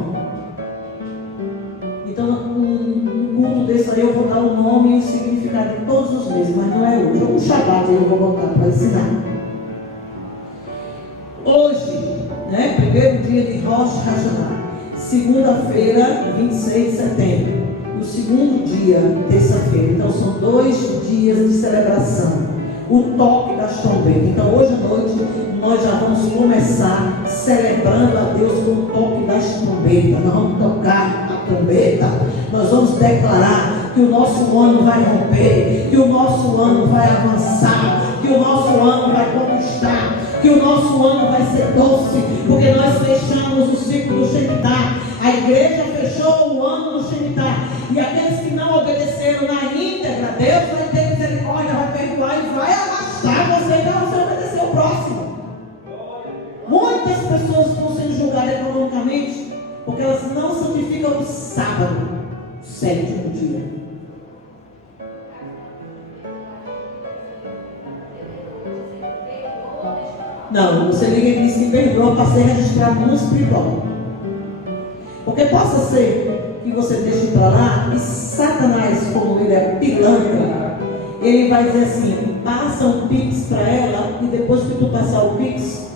Então, um culto desse aí eu vou dar o nome e o significado de todos os meses, mas não é hoje. Um Shabbat eu vou botar para ensinar. Hoje, né, primeiro dia de Rosh Hashanah, segunda-feira, 26 de setembro. O segundo dia, terça-feira. Então, são 2 dias de celebração. O toque das trombetas. Então, hoje à noite, nós já vamos começar celebrando a Deus com o toque das trombetas. Nós vamos tocar a trombeta. Nós vamos declarar que o nosso ano vai romper, que o nosso ano vai avançar, que o nosso ano vai conquistar, que o nosso ano vai ser doce, porque nós fechamos o ciclo do Shemitah. A igreja fechou o ano do Shemitah. E aqueles que não obedeceram na íntegra, Deus vai ter misericórdia, vai perdoar e vai arrastar você para você obedecer o próximo. Muitas pessoas estão sendo julgadas economicamente porque elas não santificam o sábado, o 7º dia. Não, você liga e diz que perdoa para ser registrado no espiritual. Porque possa ser que você deixe para lá e Satanás, como ele é pilantra, ele vai dizer assim: passa um pix para ela e depois que tu passar o pix,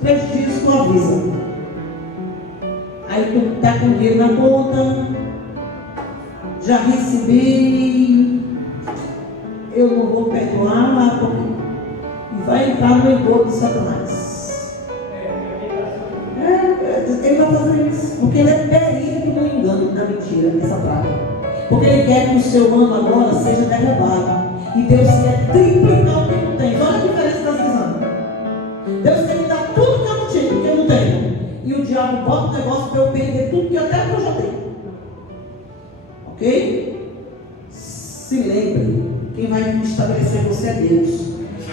3 dias tu avisa. Aí tu está com dinheiro na conta, já recebi, eu não vou perdoar, e vai entrar no engodo de Satanás. Ele vai fazer isso, porque ele é perito no engano, na mentira, nessa praga. Porque ele quer que o seu ano agora seja derrubado. E Deus quer triplicar o que não tem. Olha a diferença das visões. Deus quer me dar tudo que eu não tinha, porque eu não tenho. E o diabo bota o negócio para eu perder tudo que até eu já tenho. Ok? Se lembre, quem vai estabelecer você é Deus.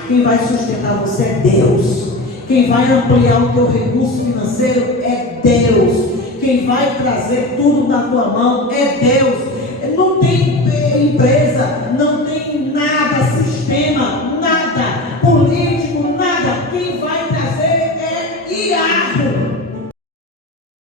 Quem vai sustentar você é Deus. Quem vai ampliar o teu recurso financeiro é Deus. Quem vai trazer tudo na tua mão é Deus. Não tem empresa, não tem nada, sistema,